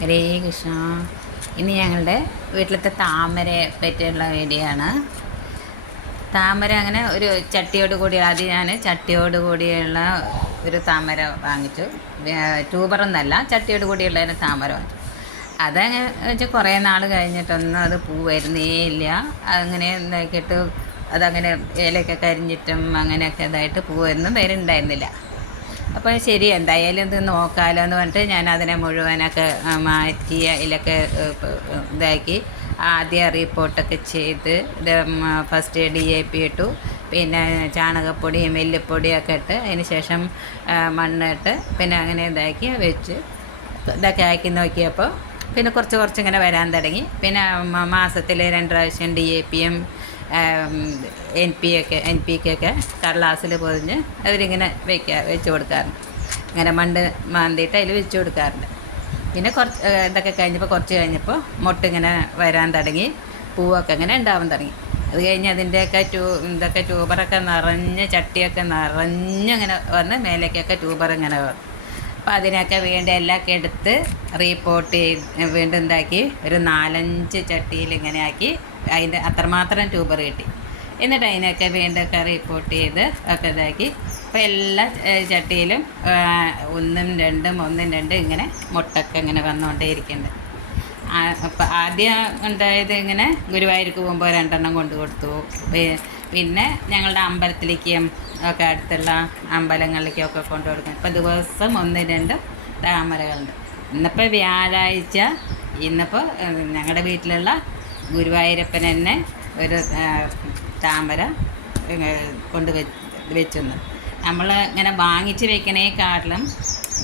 ഹരേ കൃഷ്ണ. ഇനി ഞങ്ങളുടെ വീട്ടിലത്തെ താമരയെ പറ്റിയുള്ള വീഡിയോ ആണ്. താമര അങ്ങനെ ഒരു ചട്ടിയോട് കൂടി ആദ്യം ഞാൻ ചട്ടിയോട് കൂടിയുള്ള ഒരു താമര വാങ്ങിച്ചു. ട്യൂബറൊന്നല്ല, ചട്ടിയോട് കൂടിയുള്ളതിന് താമര വാങ്ങിച്ചു. അതങ്ങനെ വെച്ചാൽ കുറേ നാൾ കഴിഞ്ഞിട്ടൊന്നും അത് പൂ വരുന്നേ ഇല്ല. അങ്ങനെ എന്താക്കിയിട്ട് അതങ്ങനെ ഇലയൊക്കെ കരിഞ്ഞിട്ടും അങ്ങനെയൊക്കെ ഇതായിട്ട് പൂവൊന്നും വരുന്നുണ്ടായിരുന്നില്ല. അപ്പോൾ ശരി, എന്തായാലും ഇത് നോക്കാമല്ലോ എന്ന് പറഞ്ഞിട്ട് ഞാൻ അതിനെ മുഴുവനൊക്കെ മാറ്റി അതിലൊക്കെ ഇതാക്കി ആദ്യം റിപ്പോർട്ടൊക്കെ ചെയ്ത് ഇത് ഫസ്റ്റ് DAP ഇട്ടു, പിന്നെ ചാണകപ്പൊടിയും എല്ലുപ്പൊടിയൊക്കെ ഇട്ട് അതിന് ശേഷം മണ്ണിട്ട് പിന്നെ അങ്ങനെ ഇതാക്കി വെച്ച് ഇതൊക്കെ ആക്കി നോക്കിയപ്പോൾ പിന്നെ കുറച്ച് ഇങ്ങനെ വരാൻ തുടങ്ങി. പിന്നെ മാസത്തിൽ 2 പ്രാവശ്യം DAPയും NPK ഒക്കെ കടലാസിൽ പൊതിഞ്ഞ് അതിലിങ്ങനെ വെച്ച് കൊടുക്കാറുണ്ട്. ഇങ്ങനെ മണ്ണ് മാന്തിയിട്ട് അതിൽ വെച്ച് കൊടുക്കാറുണ്ട്. പിന്നെ ഇതൊക്കെ കഴിഞ്ഞപ്പോൾ കുറച്ച് കഴിഞ്ഞപ്പോൾ മൊട്ടിങ്ങനെ വരാൻ തുടങ്ങി, പൂവൊക്കെ ഇങ്ങനെ ഉണ്ടാവാൻ തുടങ്ങി. അത് കഴിഞ്ഞ് അതിൻ്റെയൊക്കെ ഇതൊക്കെ ട്യൂബറൊക്കെ നിറഞ്ഞ് ചട്ടിയൊക്കെ നിറഞ്ഞിങ്ങനെ വന്ന് മേലേക്കൊക്കെ ട്യൂബർ ഇങ്ങനെ വന്നു. അപ്പോൾ അതിനൊക്കെ വേണ്ടി എല്ലാം എടുത്ത് റീപ്പോർട്ട് ചെയ്ത് വീണ്ടും എന്താക്കി ഒരു 4-5 ചട്ടിയിൽ ഇങ്ങനെ ആക്കി അതിൻ്റെ അത്രമാത്രം ട്യൂബർ കിട്ടി. എന്നിട്ട് അതിനൊക്കെ വീണ്ടൊക്കെ റിപ്പോർട്ട് ചെയ്ത് ഒക്കെ ഇതാക്കി അപ്പോൾ എല്ലാ ചട്ടിയിലും 1-2 ഇങ്ങനെ മുട്ടൊക്കെ ഇങ്ങനെ വന്നുകൊണ്ടേ ഇരിക്കുന്നുണ്ട്. അപ്പം ആദ്യം ഉണ്ടായത് ഇങ്ങനെ ഗുരുവായൂർക്ക് പോകുമ്പോൾ 2 കൊണ്ട് കൊടുത്തു. പിന്നെ ഞങ്ങളുടെ അമ്പലത്തിലേക്കും ഒക്കെ അടുത്തുള്ള അമ്പലങ്ങളിലേക്കൊക്കെ കൊണ്ടു കൊടുക്കും. ഇപ്പോൾ ദിവസം 1-2 താമരകളുണ്ട്. ഇന്നിപ്പോൾ വ്യാഴാഴ്ച, ഇന്നിപ്പോൾ ഞങ്ങളുടെ വീട്ടിലുള്ള ഗുരുവായൂരപ്പൻ തന്നെ ഒരു താമര കൊണ്ട് വെച്ചു. നമ്മൾ ഇങ്ങനെ വാങ്ങിച്ച് വെക്കണേക്കാട്ടിലും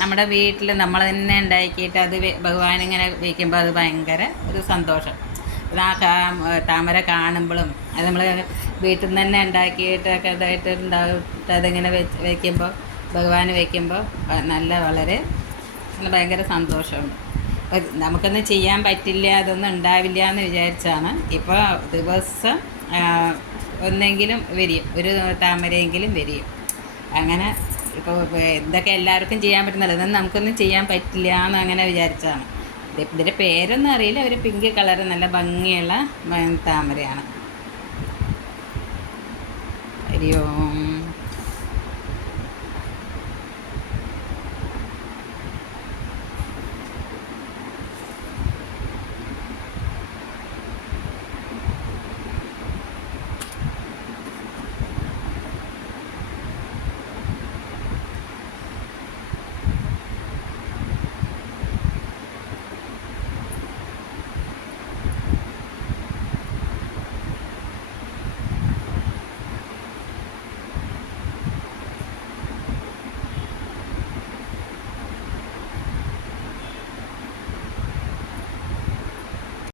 നമ്മുടെ വീട്ടിൽ നമ്മൾ തന്നെ ഉണ്ടാക്കിയിട്ട് അത് ഭഗവാൻ ഇങ്ങനെ വയ്ക്കുമ്പോൾ അത് ഭയങ്കര ഒരു സന്തോഷം. ആ താമര കാണുമ്പോഴും അത് നമ്മൾ വീട്ടിൽ നിന്ന് തന്നെ ഉണ്ടാക്കിയിട്ടൊക്കെ ഇതായിട്ട് ഉണ്ടായിട്ട് അതിങ്ങനെ വയ്ക്കുമ്പോൾ ഭഗവാൻ വയ്ക്കുമ്പോൾ വളരെ ഭയങ്കര സന്തോഷമുണ്ട്. നമുക്കൊന്നും ചെയ്യാൻ പറ്റില്ല, അതൊന്നും ഉണ്ടാവില്ല എന്ന് വിചാരിച്ചാണ്. ഇപ്പോൾ ദിവസം ഒന്നെങ്കിലും വരിയും, ഒരു താമരയെങ്കിലും വരിയും. അങ്ങനെ ഇപ്പോൾ ഇതൊക്കെ എല്ലാവർക്കും ചെയ്യാൻ പറ്റുന്നില്ല, ഇതൊന്നും നമുക്കൊന്നും ചെയ്യാൻ പറ്റില്ല എന്ന് അങ്ങനെ വിചാരിച്ചതാണ്. ഇതിൻ്റെ പേരൊന്നും അറിയില്ല. ഒരു പിങ്ക് കളർ നല്ല ഭംഗിയുള്ള താമരയാണ്. ഹരി ഓം.